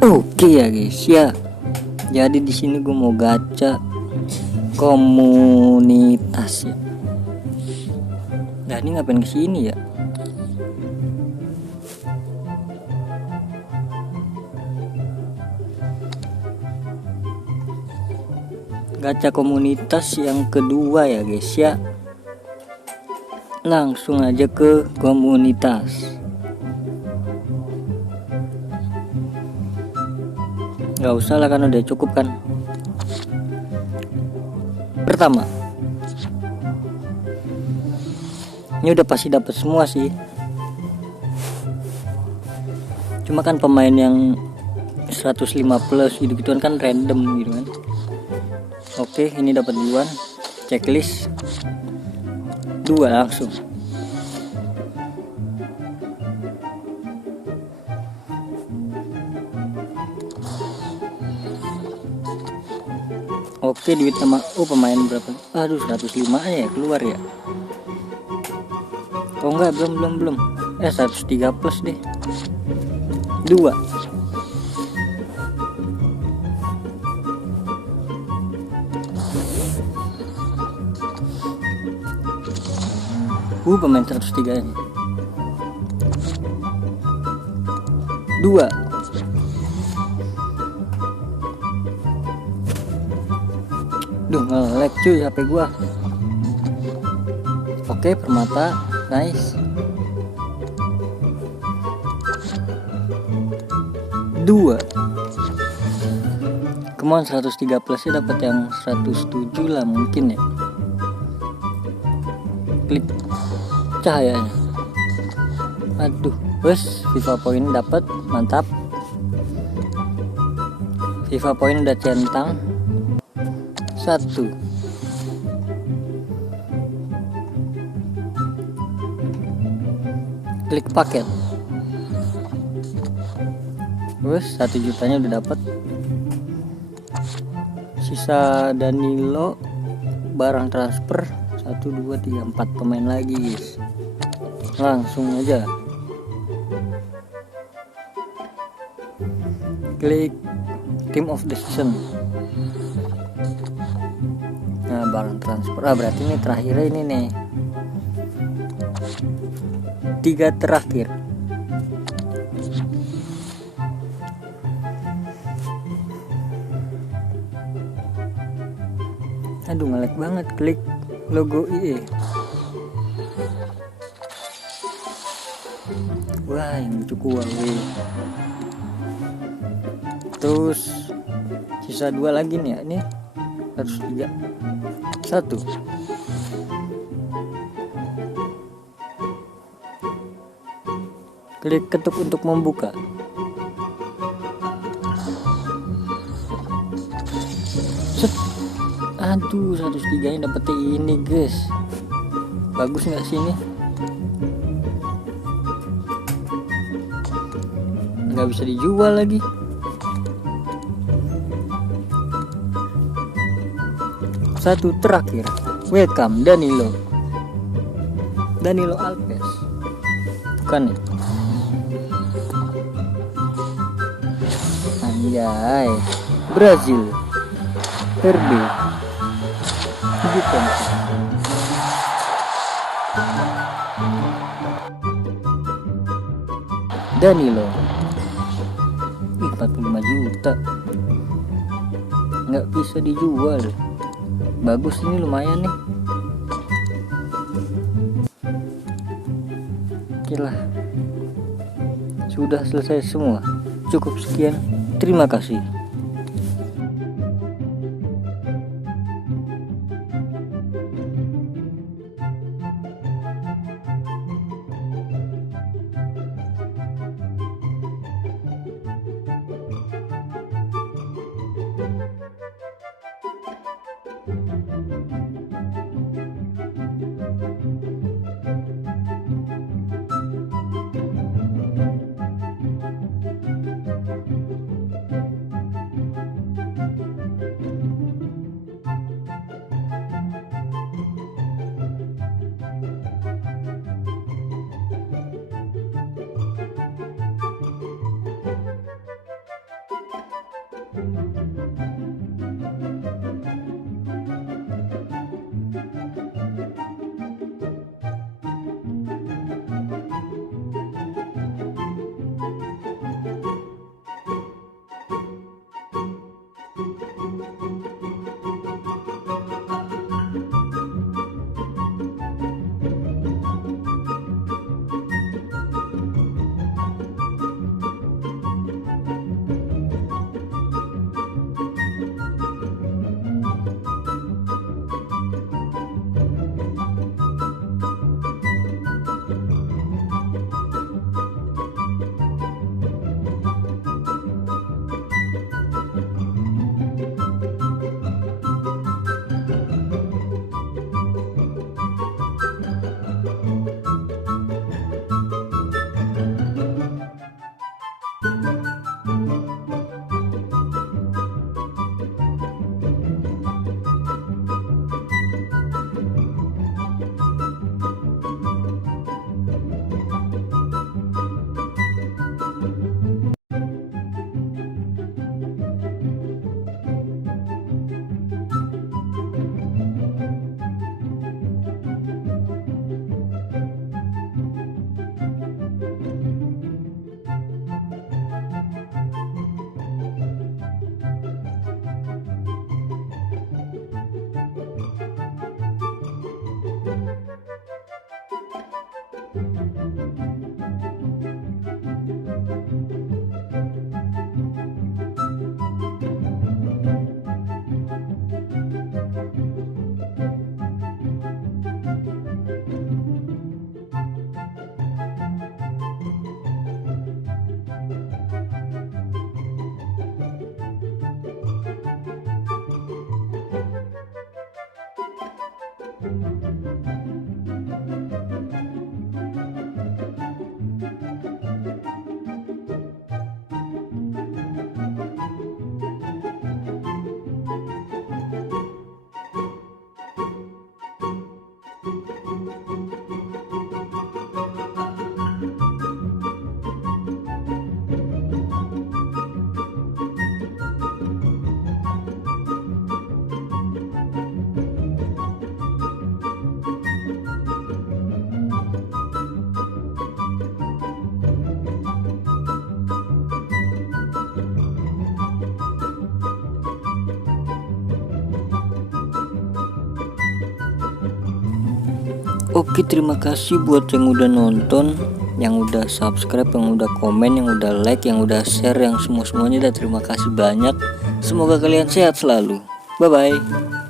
Oke ya guys ya. Jadi di sini gue mau gacha komunitas ya. Nah ini ngapain kesini ya? Gacha komunitas yang kedua ya guys ya. Langsung aja ke komunitas. Gak usah lah kan udah cukup kan. Pertama, ini udah pasti dapat semua sih. Cuma kan pemain yang 105 plus gitu-gituan kan random gitu kan. Oke, ini dapat duluan. Checklist 2 langsung. Oke, duit sama pemain berapa? Aduh, 105 ya keluar ya. Oh enggak, belum. 103 plus deh. 2. Pemain 103 ini. 2. Duh, nge-lag cuy HP gua. Oke, permata, nice. 2. Come on, 103 plusnya dapat yang 107 lah mungkin ya. Klik cahayanya. Aduh, bos, FIFA point dapat, mantap. FIFA point udah centang. 1. Klik paket. Terus 1 jutanya udah dapat. Sisa Danilo barang transfer 1 2 3 4 pemain lagi guys. Langsung aja klik team of the season. Nah, barang transfer berarti ini terakhir ini nih. 3 terakhir. Aduh, nge-lag banget. Klik logo IE. Wah, yang lucu Huawei. Terus sisa 2 lagi nih ya. Ini harus 3. 1. Klik ketuk untuk membuka. Set. Aduh, 103 nya dapet ini guys. Bagus nggak sih ini? Nggak bisa dijual lagi. Satu terakhir. Welcome Danilo Alves. Bukan ya? Anjay. Brazil. Herbe. Bukan. Danilo. 45 juta. Nggak bisa dijual. Bagus ini, lumayan nih. Oke lah. Sudah selesai semua. Cukup sekian. Terima kasih. Oke, terima kasih buat yang udah nonton, yang udah subscribe, yang udah komen, yang udah like, yang udah share, yang semuanya. Dan terima kasih banyak. Semoga kalian sehat selalu. Bye bye.